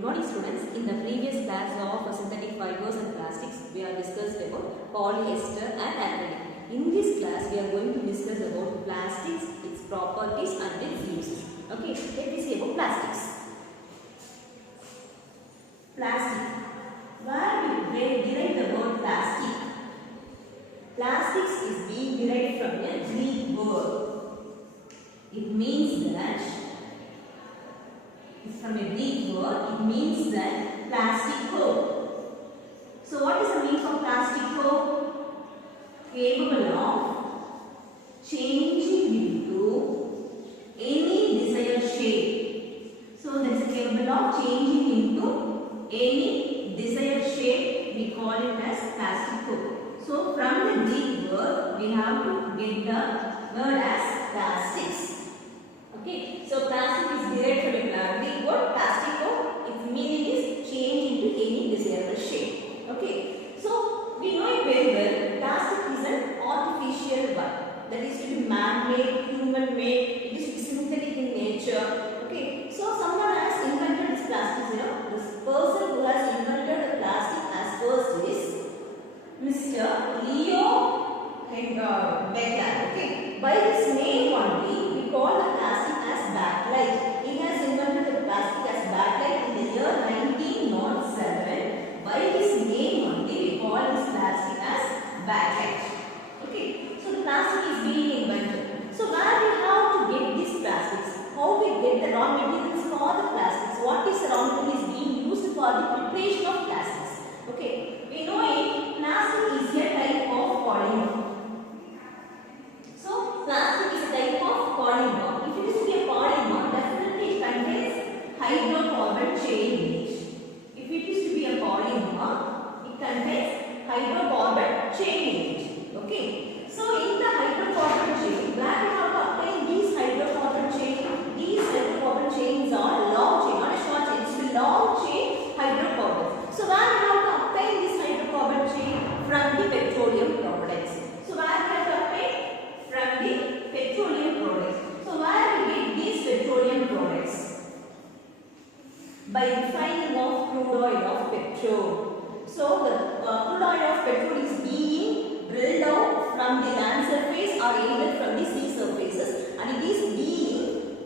Good morning students. In the previous class of synthetic fibers and plastics, we have discussed about polyester and acrylic. In this class, we are going to discuss about plastics, its properties and its uses. Okay, let me see about plastics. Plastic. Where we derive the word plastic? Plastics is being derived from a Greek word. It means that from a Greek word, it means that plastico. So what is the meaning of plastico? Capable of changing into any desired shape. So that is capable of changing into any desired shape. We call it as plastico. So from the Greek word, we have to get the word as plastics. Okay, so plastic is derived from a Greek word plastico. Its meaning is change into any desirable shape. Okay, so we know it very well. Plastic is an artificial one. That is to be man-made, human-made. It is to be synthetic in nature. Okay, so someone has invented this plastic. This person who has invented the plastic as first is Mr. Leo Baekeland. Okay, by this name only we call the plastic as bakelite. He has invented the plastic as bakelite in the year 1907. By his name only we call this plastic as bakelite. Okay, so the plastic is being invented. So where we have to get these plastics? How we get the raw materials for the plastics? What is the raw material is being used for the preparation of plastics? Okay, we know it. Plastic is a type of polymer. So plastic is a type of polymer. If it is to be a polymer, definitely it contains hydrocarbon chain in it. If it is to be a polymer, it contains hydrocarbon chain in it. Okay. So in the hydrocarbon chain, where we have to obtain these hydrocarbon chain? These hydrocarbon chains are long chain, not a short chain. It's a long chain hydrocarbons. So where we have to obtain this hydrocarbon chain? From the petroleum products. So where we have to obtain? From the petroleum products. So where we get these petroleum products? By refining of crude oil of petrol. So the crude oil of petrol is being drilled out from the land surface or either from the sea surfaces, and it is being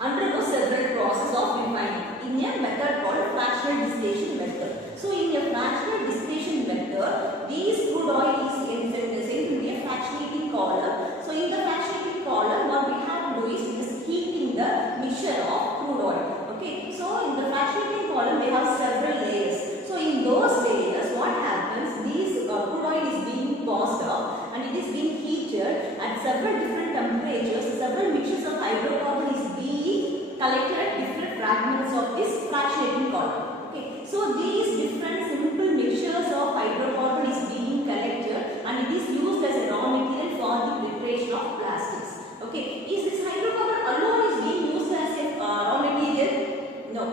undergo several process of refining in a method called fractional distillation method. So in a fractional distillation method, these crude oil is sent to a fractionating column. So in the fractionating column, what we have to do is heating the mixture of crude oil. Okay, so in the fractionating column, they have several layers. So in those layers, what happens? These crude oil is being passed off and it is being heated at several different temperatures. Several mixtures of hydrocarbon is being collected at different fragments of this fractionating column. Okay, so these different simple mixtures of hydrocarbon is being collected and it is used as a raw material for the preparation of plastics. Okay, is this hydrocarbon alone is being used as a raw material? No.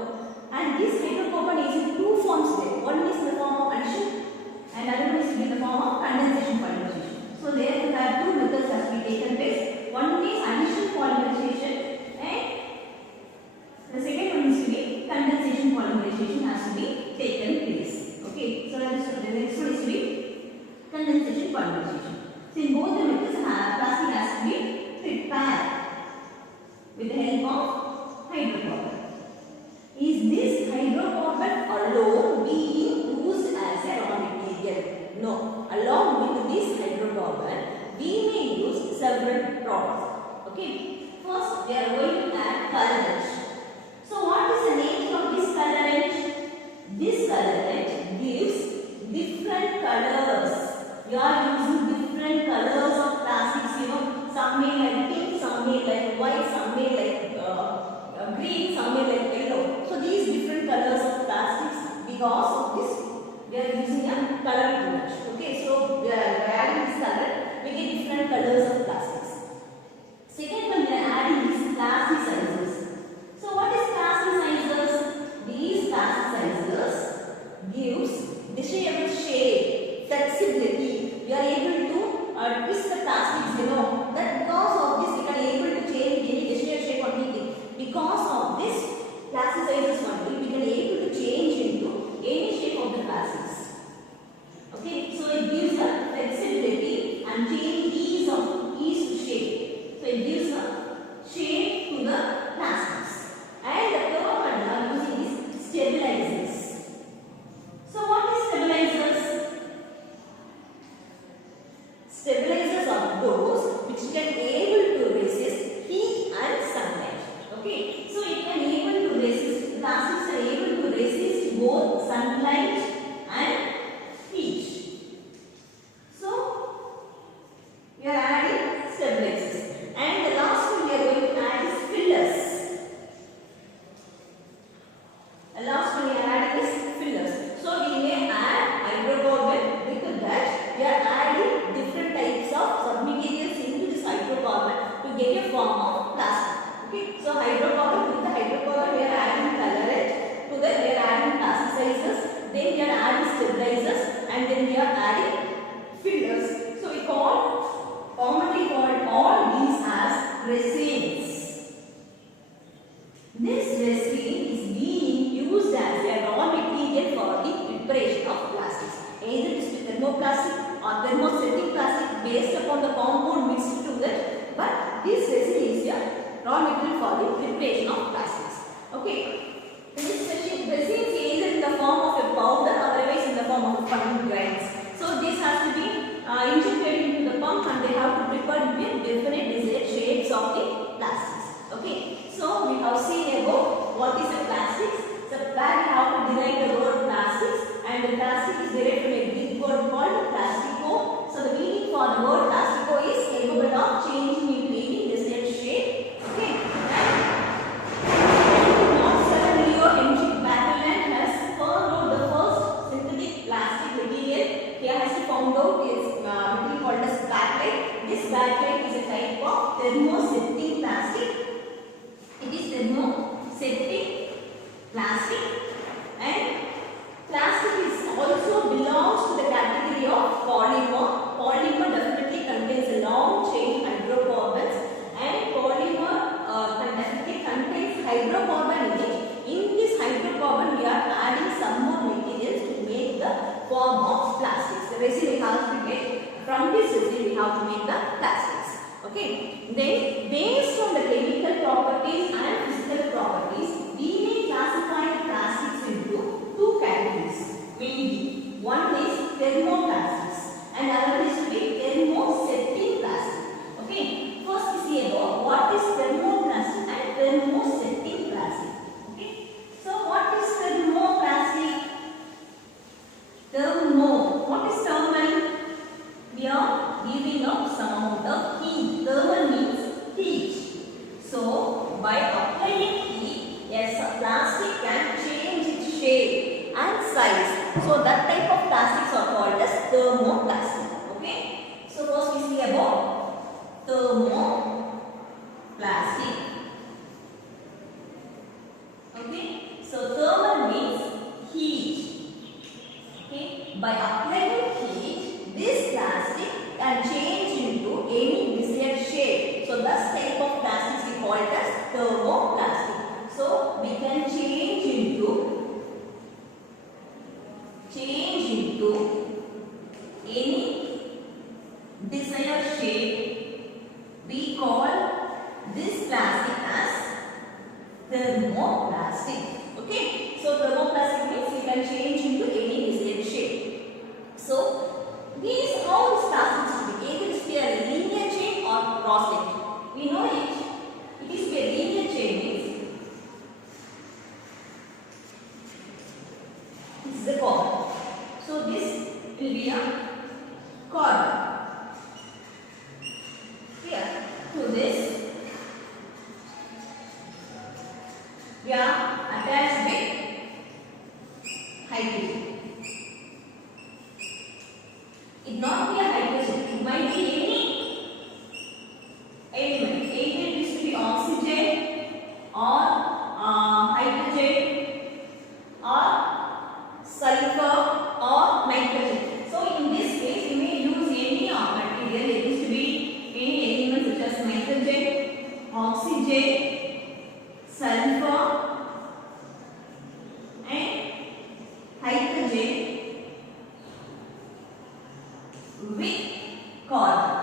And this hydrocarbon is in two forms there. One is in the form of addition and another one is in the form of condensation polymerization. So there we have two methods has been taken place. One is addition polymerization and the second one is to be condensation polymerization has to be taken place. Okay, so the next one is to be condensation polymerization. So in both the methods, plastic has to be prepared with the help of hydrocarbon. Is this hydrocarbon alone being used as a raw material? No. Along with this hydrocarbon, we may use several products. Okay. First, we are going to add colorant. So what is the nature of this colorant? This colorant gives different colors. We are using different colors of plastics. Some may like pink, some may like white, some may like green, some may like yellow. So these different colors of plastics, because of this, we are using a color image. Okay, so we are adding this color, we get different colors of plastics. Second one, we are adding these plasticizers. So what is plasticizers? These plasticizers gives desirable shape, flexibility. We are able to twist the plastics, that because of this we can able to change any desired shape or anything. Because of this plasticizers only, we can able to plastic. Okay, so hydrocarbon, with the hydrocarbon we are adding colorant, to that we are adding plasticizers, then we are adding stabilizers, and then we are adding fillers. So we commonly call all these as resins. This resin is being used as a raw material for the preparation of plastics. Either it is thermoplastic or thermosetting plastic based upon the compound mixed to that, but this resin is a raw material for the preparation of plastics. Okay, this resin is either in the form of a powder or otherwise in the form of fine grains. So this has to be injected into the pump and they have to prepare with different desired shapes of the plastics. Okay, so we have seen about what is a plastics. So where we have to derive the word plastics, and the plastic is derived from a Greek word called plastico. So the meaning for the word plastico is capable of changing into any desired shape. Okay, and Mark 7 Leo Henrik Bakelin has found out the first synthetic plastic material. He has found out is material called as bakelite. This bakelite is a type of thermosetting plastic. It is thermosetting plastic, and plastic is also belongs to the category of polymer. Polymer definitely contains a long chain hydrocarbons, and polymer definitely contains hydrocarbon in it. In this hydrocarbon we are adding some more materials to make the form of plastics. The resin we have to get from this resin we have to make the plastics. Okay, then based on the chemical properties and physical properties, we may classify the plastics into two categories mainly. One is thermoplastics and another is to be thermosetting plastic. Okay, first we see about what is thermoplastic and thermosetting plastic. Okay, so what is thermoplastic? Thermo, what is thermal? We are giving up some amount of heat. Thermal means heat. So by applying heat, yes, a plastic can change its shape and size. So that type of plastics are called as thermoplastic. Okay, so first we see about thermoplastic. Okay, so thermal means heat. Okay, by applying heat, this plastic can change into any desired shape. So this type of plastics we call it as thermoplastic. So we can change into any desired shape. We call this plastic as thermoplastic. Okay, so thermoplastic means we can change into any desired shape. So these all plastics to be either to be a linear chain or cross-linked. We know it. It is to be a linear chain means this is the carbon. So this will be a carbon. Here to this we are attached with hydrogen. It not be a hydrogen, it might be any element. Either it is to be oxygen or hydrogen or sulfur or nitrogen. So in this case we may use any material. It is to be any element such as nitrogen, oxygen, sulfur and hydrogen with carbon.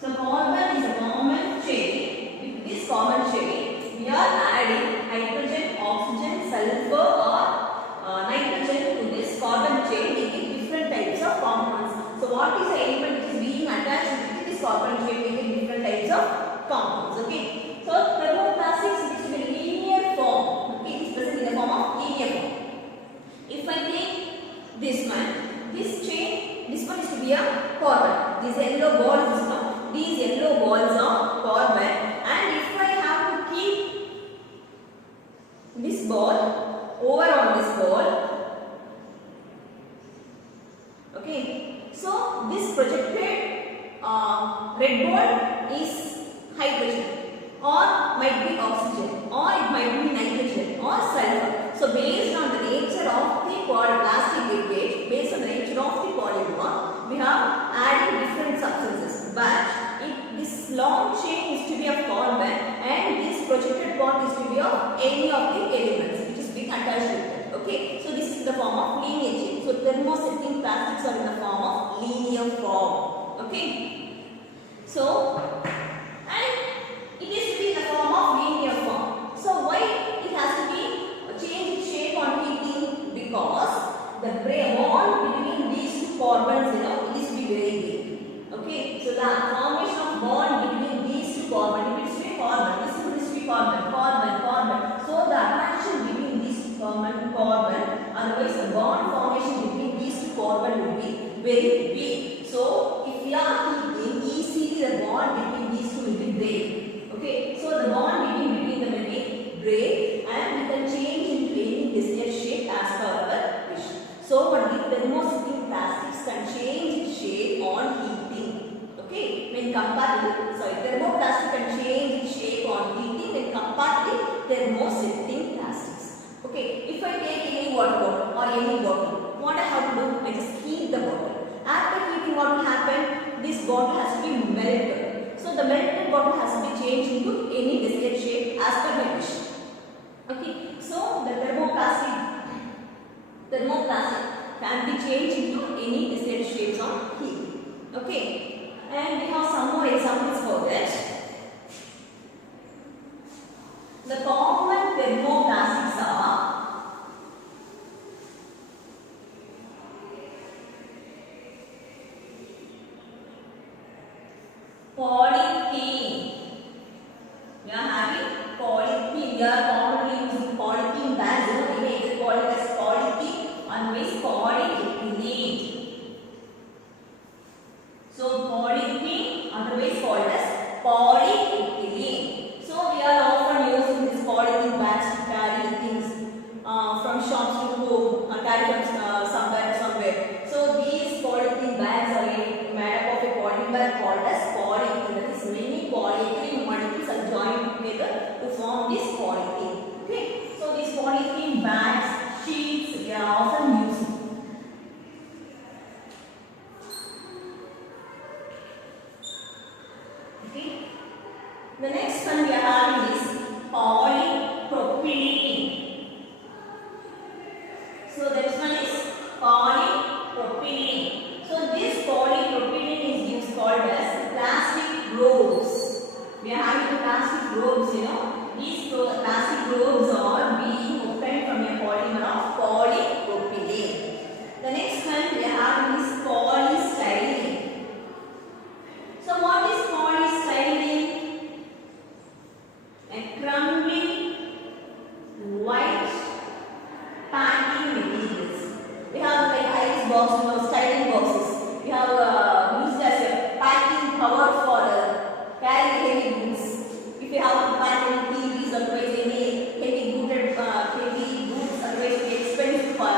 So carbon is a common chain. With this common chain, we are adding hydrogen, oxygen, sulfur or nitrogen to this carbon chain, making different types of compounds. So what is the element which is being attached to this carbon chain, making different types of compounds? Okay. So thermoplastics is might be oxygen, or it might be nitrogen or sulfur. So based on the nature of the plastic liquid, based on the nature of the polymer, we have added different substances. But this long chain is to be of carbon and this projected bond is to be of any of the elements which is being attached with it. Okay, so this is the form of linear chain. So thermosetting plastics are in the form of linear form. Okay, so and it is to be in the form of linear form. So why it has to be change its shape on heating? Because the bond between these two carbons, it is to be very big. Okay, so the formation of bond between these two carbon, if it is to be carbon, this is to be carbon. So the attraction between these two carbon, otherwise the bond formation between these two carbon will be very big. So if we are heating, easily the bond between these two will be break. Okay, so the bond between them will be break, and we can change into any desired shape as per our wish. So what the thermosetting plastics can change its shape on heating. Okay, when compared to thermoplastic can change its shape on heating when compared to thermosetting plastics. Okay, if I take any water bottle or any bottle, what I have to do? I just heat the bottle. After heating, what will happen? This bottle has to be melted. So the melted bottle has to be changed into any desired shape as per my wish. Okay, so the thermoplastic can be changed into any desired shapes on heat. Okay, and we have some more examples for that. The common thermoplastics are polythene. We are having polythene. We are commonly using polythene bags. We may call it as polythene or polyethylene. So polythene, otherwise called as polyethylene. So we are often using this polythene bags to carry things from shops to home, carry from somewhere to somewhere. So these polythene bags are made up of a polymer called as polyethylene. That is, many polyethylene molecules are joined together to form this polythene. Okay, so these polythene bags, sheets, we are often using. Okay, the next one we are having is polypropylene. So this one is polypropylene. So this polypropylene is used called as plastic ropes. We are having plastic ropes, These plastic ropes are being obtained from a polymer of polypropylene. The next one we are having is polystyrene. So what is polystyrene? A crumbling white packing materials. We have like ice box, styrene boxes. We have used as a packing cover for carrying heavy goods. If you have to pack any TVs, otherwise any heavy goods, otherwise very expensive for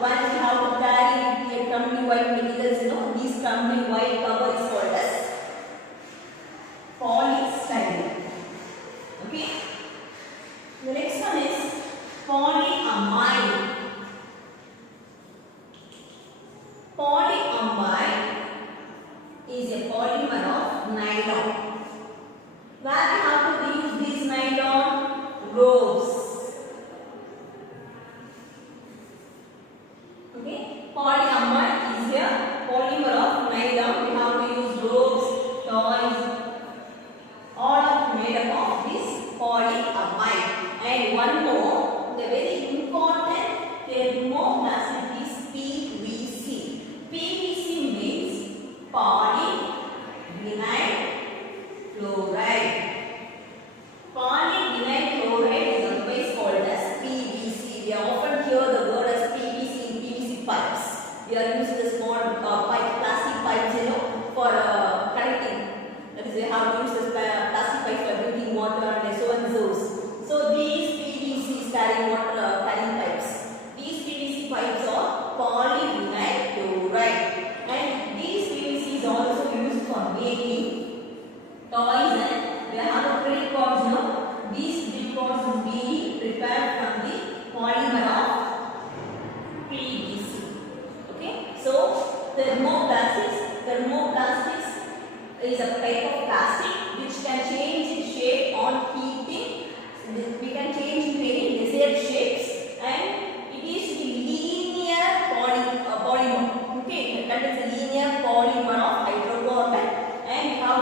one, you have to carry a crumbling white materials. These crumbling white cover is called as polystyrene. Okay. The next one is polyamide. Polyamide is a polymer of nylon. Where we have to use these nylon ropes. Okay, polyamide is a polymer of nylon. We have to use ropes, toys, all are made up of this polyamide. And one more, the very important thermoplastic is PVC. PVC means polyvinyl chloride. Polyvinyl chloride is otherwise called as PVC. We often hear the word as PVC in PVC pipes. We are using the small plastic pipes, for connecting. That is, we have to use this plastic pipes for drinking water and so on and so. So these PVCs prepared from the polymer of PVC. Okay, so thermoplastics is a type of plastic which can change its shape on heating. We can change to any desired shapes, and it is the linear polymer. Okay, it contains a linear polymer of hydrocarbon, and we have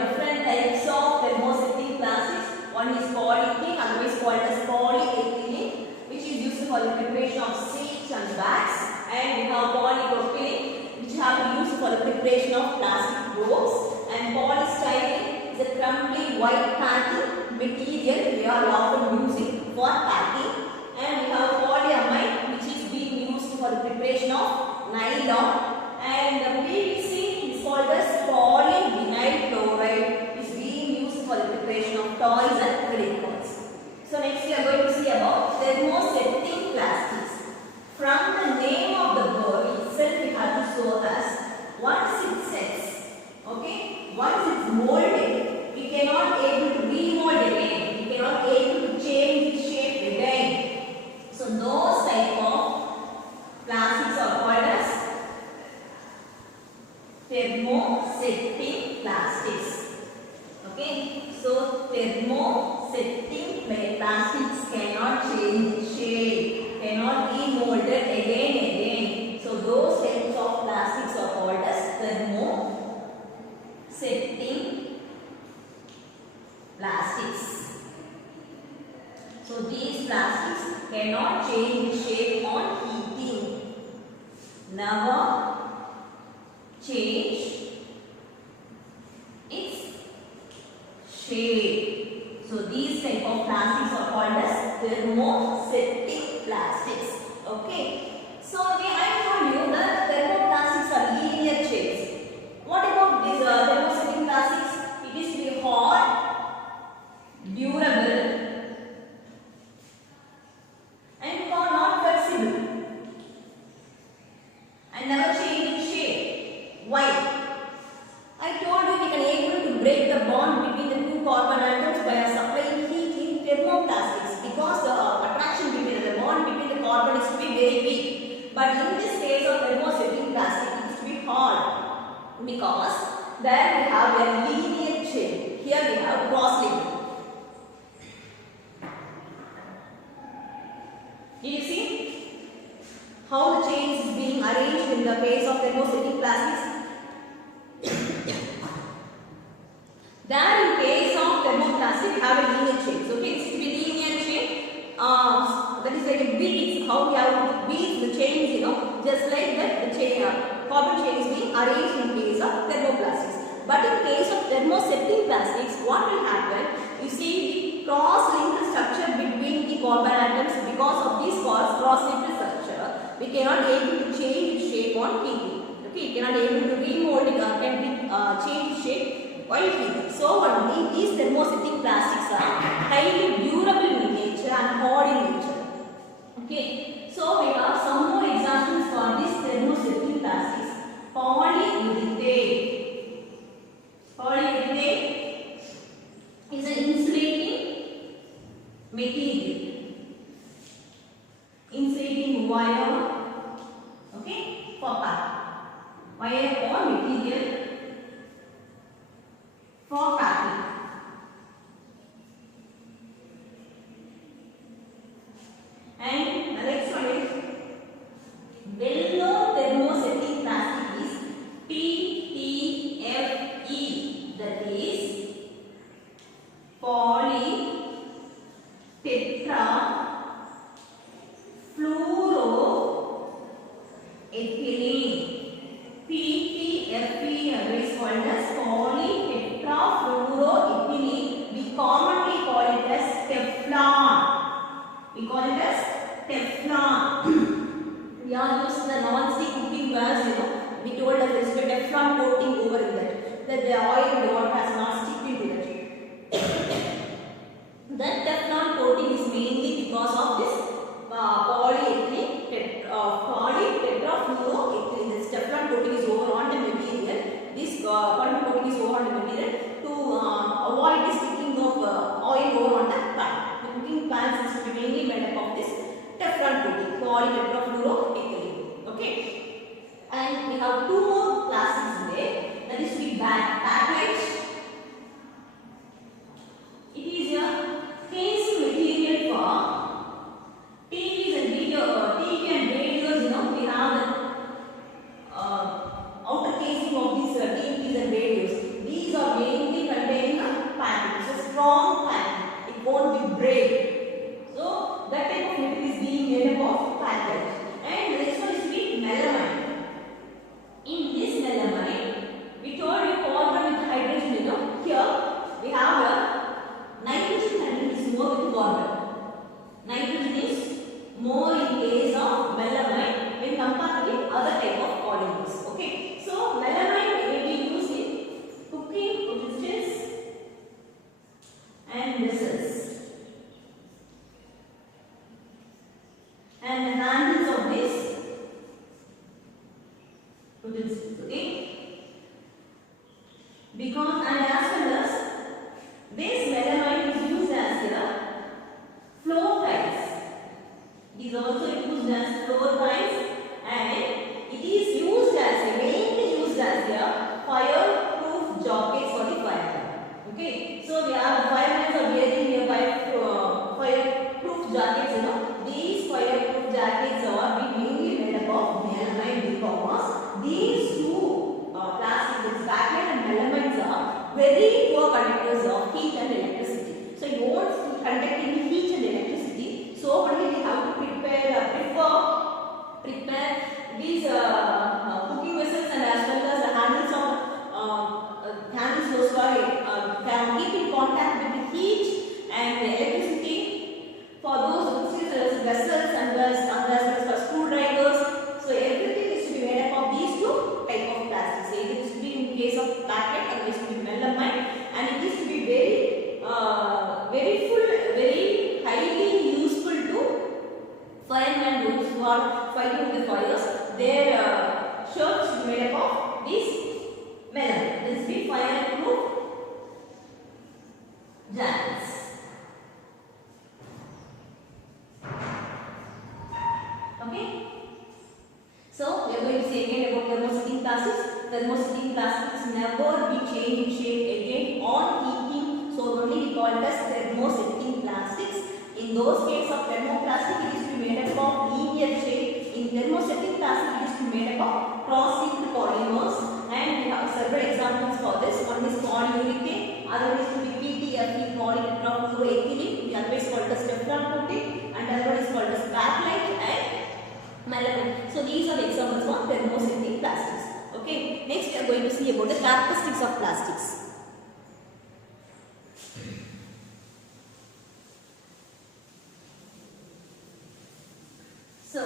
different types of thermosetting plastics. One is polyethylene, otherwise called as polyethylene, which is used for the preparation of seats and bags, and we have polypropylene, which have been used for the preparation of plastic ropes, and polystyrene is a crumbly white packing material we are often using for packing, and we have polyamide, which is being used for the preparation of nylon, and PVC is called as polyvinyl chloride, is being used for the preparation of toys and credit cards. So next we are going to see about thermosetting plastics. From the name of the word itself, we have to show us once it sets, okay, once it's molded, we cannot able to remold again, we cannot able to change its shape again. So those type of plastics are called as thermosetting plastics. Okay, so thermosetting plastics cannot change its shape, cannot be molded again. So those types of plastics are called as thermosetting plastics. So these plastics cannot change shape on heating. Never change its shape. So these type of plastics are called as thermosetting plastics. Okay. So I told you that thermoplastics are linear shapes. What about these thermosetting plastics? It is to be hard, durable, and not flexible, and never change its shape. Why? I told you we can able to break the bond between the two carbon atoms by supplying heat in thermoplastics, because the attraction between the bond between the carbon is to be very weak. But in this case of thermosetting plastic, it is to be hard, because there we have a linear shape. Here we have cross-linked. Did you see how the chains is being arranged in the case of thermosetting plastics? There in case of thermoplastic we have a linear shape. So okay, this is the linear shape. That is like a beads. How we have beads, the chains, just like that the chain, carbon chain is being arranged in case of thermoplastics. But in case of thermosetting plastics, what will happen? You see the cross-linked structure between the carbon atoms. Because of this cross-linked structure, we cannot able to change its shape on heating. Okay, you cannot able to remold it or can change its shape while heating. So only these thermosetting plastics are highly durable in nature and hard in nature. Okay, so we have some more examples for these thermosetting plastics. Polyurethane. Polyurethane is an insulating material. Insulating wire, okay, for pack. Wire or material for packing. And the next one is well-known thermosetting plastic is PTFE, that is polytetrafluoroethylene. PTFE is called as polytetrafluoroethylene. We commonly call it as Teflon. We call it as Teflon. We are using the non-stick cooking wares, We told that there is a Teflon coating over in that. That the oil and the water has not stick into that. That Teflon coating is mainly because of this polyethylene polytetrafluoroethylene. This Teflon coating is over on the material. This polymer coating is over on the material to avoid the sticking of oil over on the pan. The cooking cooking pans is to be mainly made up of this Teflon coating, polytetrafluoroethylene. Okay. And we have two more plastics there. That is to be backlight. It is a casing material for TVs and TV and radios. You know, we have the outer casing of these TVs and radios. These are mainly containing a packing. It's a strong packing. It won't be break. So that type of material is being made up of backlight. And the next one is to be melamine. In this melamine, we told you carbon with hydrogen. You know, here we have a nitrogen content is more with carbon. Nitrogen is more in case of melamine when compared with other type of polymers. Okay, so melamine may be used in cooking utensils and vessels. And the handles of this utensils. Okay, because and as well as this melamine is used as a floor tiles. It is also used as floor tiles, and it is used as mainly used as a fireproof jackets for the firemen. Okay, so we have firemen are wearing a fireproof jackets. You know, these fireproof jackets are mainly made up of melamine because these two plastics, backlight and melamines, are very poor conductors of heat and electricity. So it won't conduct any heat and electricity. So only we have to prepare these cooking vessels and as well as the handles of handles can keep in contact with the heat and the electricity for those vessels and as well as for screwdrivers. So everything is to be made up of these two type of plastics. So it is to be in case of backlight and it is to be melamine, and it is to be very highly useful to firemen who are fighting the fires. Their shirts should be made up of this melamine. This will be fireproof jackets. Okay. So we are going to say again about thermosetting plastics. Thermosetting plastics never be changed in shape again on heating. So only we call it as thermosetting plastics. In those cases of thermoplastic, it is to be made up of linear shape. In thermosetting plastic, it is to be made up of cross-linked polymers. And we have several examples for this. One is polyurethane, other one is to be PTFE, polytetrafluoroethylene. We always call it as Teflon coating, and other one is called as backlight and melamine. So these are the examples for thermosetting plastics. Okay. Next we are going to see about the characteristics of plastics. So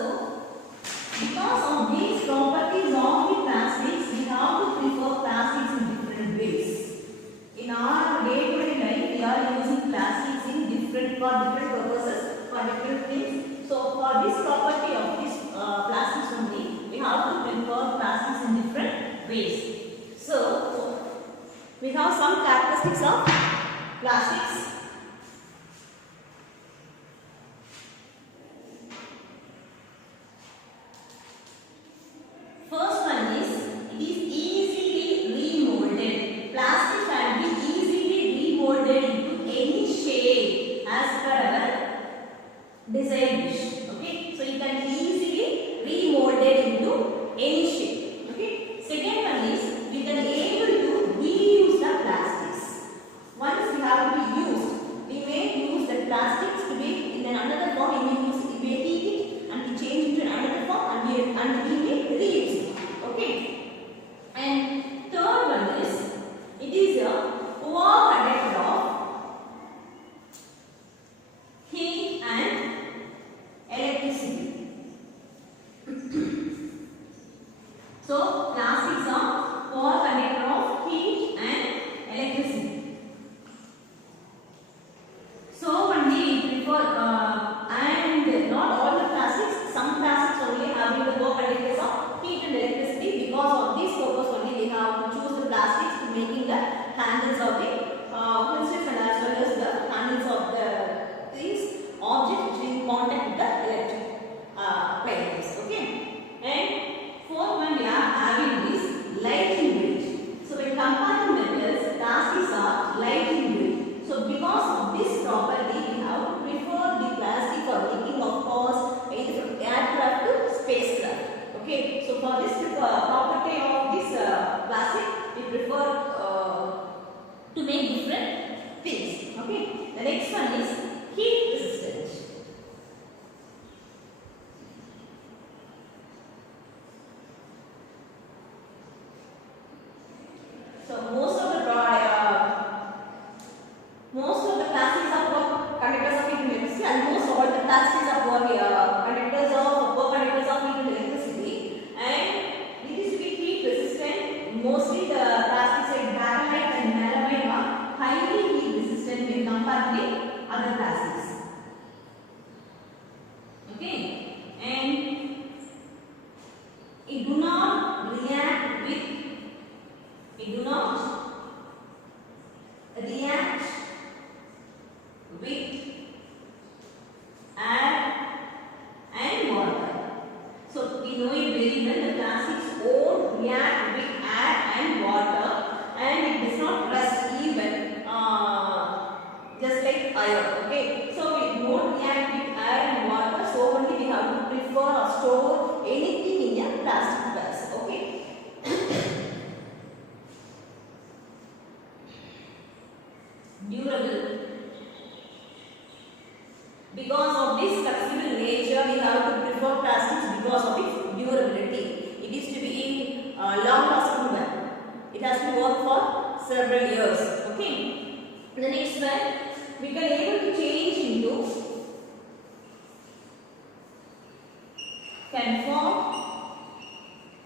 because of these properties of the plastics, we have to prefer plastics in different ways. In our day-to-day life, we are using plastics in different purposes, for different things. So for this property of this plastics only, we have to prefer plastics in different ways. So we have some characteristics of plastics. First one is, it is easily remolded. Plastic can be easily remolded into any shape as per our desired wish. Okay, so you can easily remolded into any shape. Okay. Second one is, we can able to reuse the plastics. Once we have to be used, we may use the plastics to be in another form. We may heat it and we change it to another form, and we may reuse it. Okay. And third one is, it is a poor conductor of heat and Okay. The next one is heat resistant. So most of the plastics are poor conductors of heat and electricity. Almost all the plastics are poor conductors of heat and electricity, and it is to be heat resistant. Mostly the plastics like bakelite and melamine are highly heat resistant when compared with other plastics. Okay, and it do not react with air and water. So we know it very well, the plastics won't react with air and water, and it does not rust even just like iron. Okay, so it won't react with air and water, so only we have to prefer or store anything in a plastic vase. Okay. Durable. Because of this flexible nature, we have to prefer plastics because of its durability. It is to be long-lasting one. It has to work for several years. Okay. The next one, we can able to change into, can form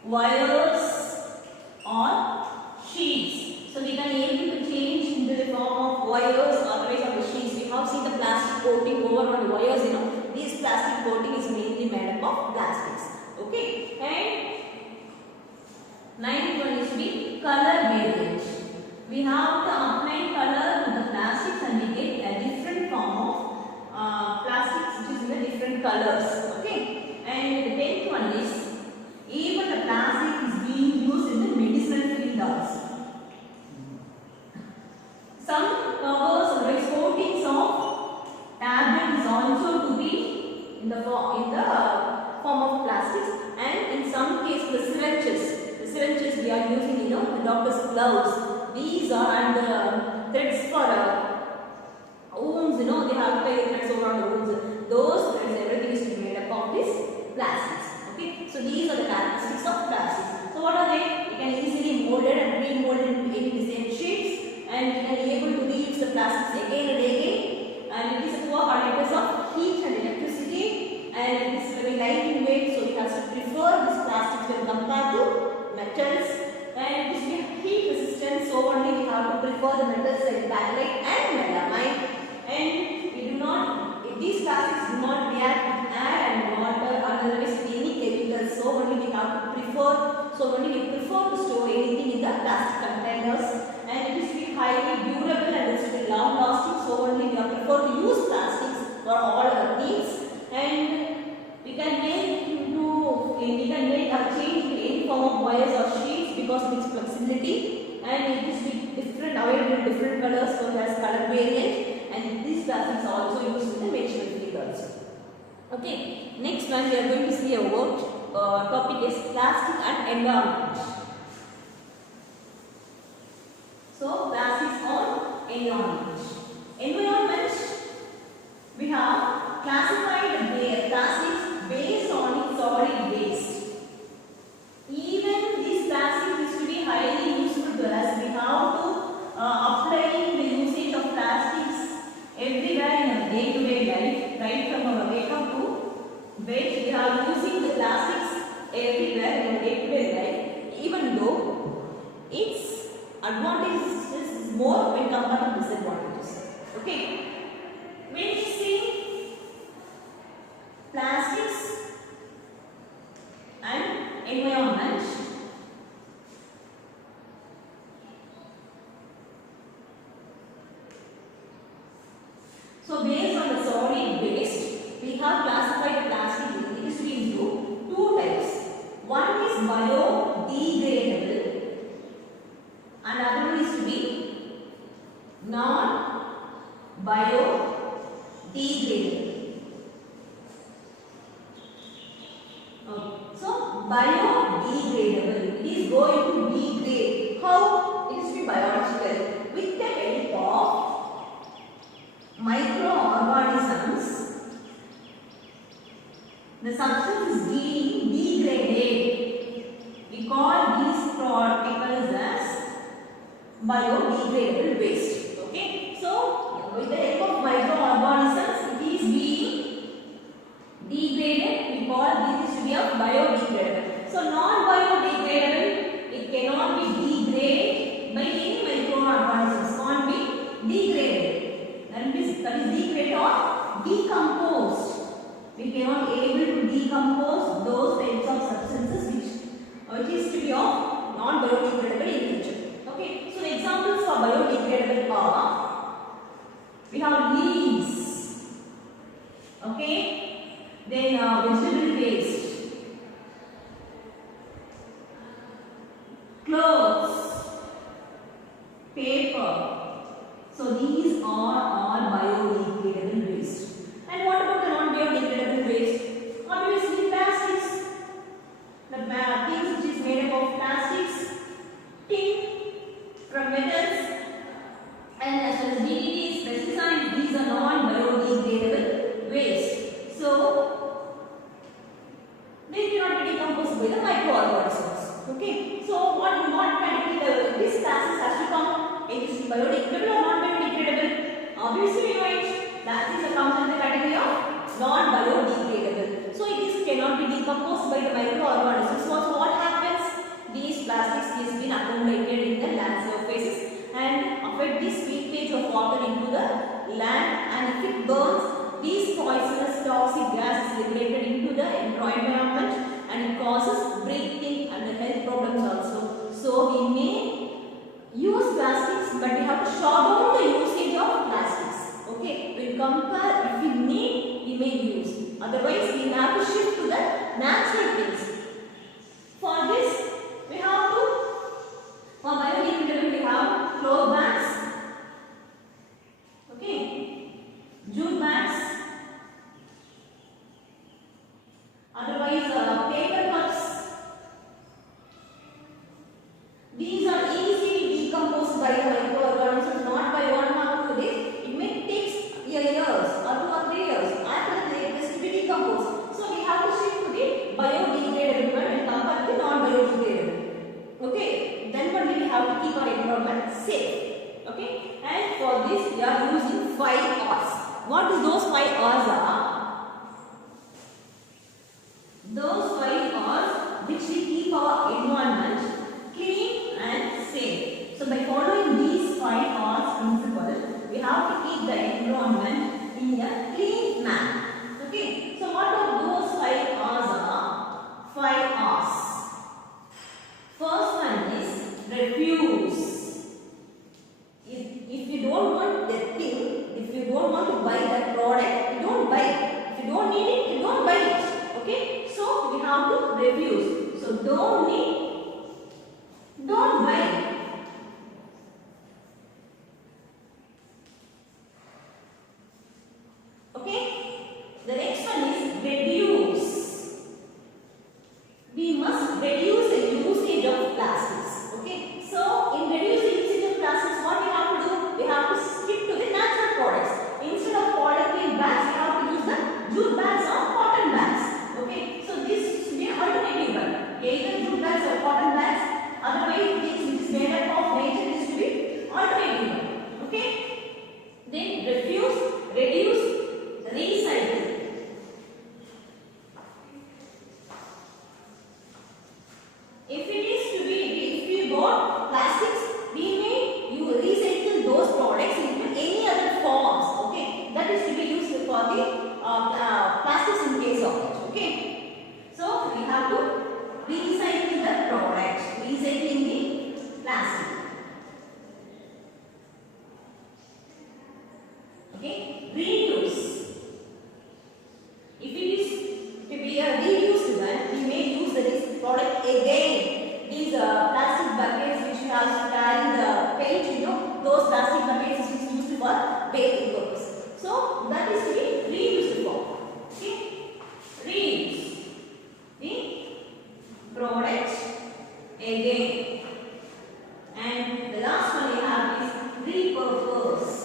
wires or sheets. So we can able to change into the form of wires or otherwise of the sheets. We have seen the plastic coating over on the wires. This plastic coating is mainly made up of plastics. Okay, and 9th one is to be color variant. We have to apply color to the plastics and we get a different form of plastics which is in the different colors. Okay, and the 10th one is even the plastic is being used in the medicinal field also. Some covers or coatings of tablet is also to be in the form of plastics, and in some cases the syringes we are using, the doctor's gloves. These are and the threads for wounds. They have to tie the threads over on the wounds. Those threads, everything is to be made up of this plastics. Okay, so these are the characteristics of plastics. So what are they? You can easily molded and pre-molded into the same shapes, and we can able to reuse the plastics again and again, and it is a poor conductors of heat and electricity, and it is very light in weight, so we have to prefer this plastics when compared to metals, and it is heat resistant, so only we have to prefer the metals like bakelite and melamine, and these plastics do not react with air and water or otherwise with any chemicals, so only we have to prefer to store anything in the plastic containers, and it is to be highly durable and it is to be long lasting, so only we prefer to use plastics for all our needs, and we can make a change to any form of wires or sheets because of its flexibility, and it is different, available in different colors, so there is color variant, and these plastics are also used in the medicinal field also. Okay, next one we are going to see a topic is plastic and environment. So plastics on environment. Environment, we have classified the plastics based on its solid waste. Even these plastics is to be highly useful to us. We have to apply the usage of plastics everywhere in our day-to-day life, right from our wake up to bed. We are using the plastics everywhere in our day-to-day life, even though its advantages is more when compared to disadvantages. Okay, when you see plastics and environment, so based on the solid waste, we have classified the plastic into two types. One is biodegradable and other one is to be non-biodegradable. Okay. So biodegradable, it is going to degrade. How? It is to be biological with the help of microorganisms, the substance is being degraded. We call these particles as biodegradable waste. Okay, so with the help of microorganisms, it is being degraded. We call this to be a biodegradable. So non-biodegradable, it cannot be degraded by any microorganisms. Can't be degraded. That is degraded or decomposed. We cannot able to decompose those types of substances which is to be of non-biodegradable in nature. Okay, so the examples for biodegradable are, we have leaves, okay, then vegetable waste, clothes, paper. So these are all biodegradable waste. And what about the non-biodegradable waste? Obviously plastics, the things which is made up of plastics, tin, from metals, and as well as DDTs, pesticides, these are non-biodegradable waste. So they cannot be decomposed by the microorganisms. Okay. So what category this plastics has to come? It is biodegradable or non-biodegradable? Obviously we know it. Plastics comes under the category of non-biodegradable. So it cannot be decomposed by the microorganisms. So what happens? These plastics is been accumulated in the land surfaces and affect the seepage of water into the land, and if it burns, these poisonous toxic gas is liberated into the environment and it causes breathing and health problems also. So we may use plastics, but we have to shut down the usage of plastics. Okay, we compare, if we need, we may use. Otherwise, we have to shift to the natural things. For this, we have to, for biodegradable, we have cloth bags, okay, jute bags, otherwise paper cups. These are easily decomposed by the microorganisms, not by 1 or 2 days. It may take years or 2 or 3 years after they just to be decomposed. So we have to shift to the biodegradable one and compare the non-biodegradable. Okay, then only we have to keep our environment safe. Okay, and for this we are using 5 R's. What is those 5 R's are? Those 5 R's which we keep our environment clean and safe. So by following these 5 R's principle, we have to keep the environment in a clean manner. Okay, so what are those 5 R's are? 5 R's. First one is refuse. If you don't want the thing, if you don't want to buy that product, you don't buy it. If you don't need it, you don't buy it. Okay, so we have to refuse. So don't need, don't buy. Okay, the next one is reduce. We must reduce the usage of plastics. Okay, so in reducing usage of plastics, what we have to do? We have to stick to the natural products. Instead of polythene bags, we have to use the jute bags or cotton bags. Okay, so this should be an alternative one. Either jute bags or cotton bags. Otherwise, this which is made up of nature is to be alternative one. Okay, then refuse, reduce, recycle. If it is to be, if we bought plastics, we may recycle those products into any other forms. Okay, that is to be used for the plastics in case of it. Okay, so we have to recycle the product, recycling the plastic. Okay, reuse. If it is to be a reused one, we may use this product again. These plastic buckets which we have to carry the paint, those plastic buckets is used for painting purpose. So that is to be reused for. Okay, reuse the product again. And the last one we have is repurpose.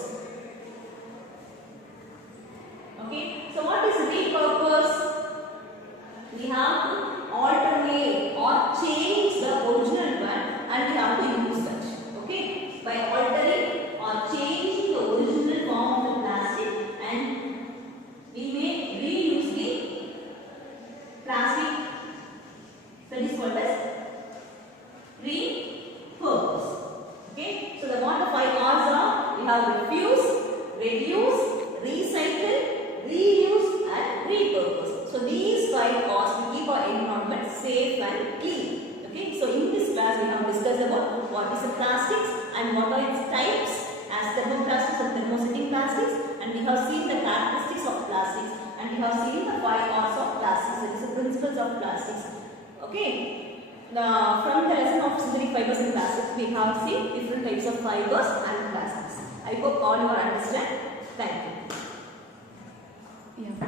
discussed about what is the plastics and what are its types as thermoplastics and thermosetting plastics, and we have seen the characteristics of plastics, and we have seen the 5 R's of plastics, that is the principles of plastics. Okay. From the lesson of synthetic fibers and plastics, we have seen different types of fibers and plastics. I hope all you understand. Thank you. Yeah.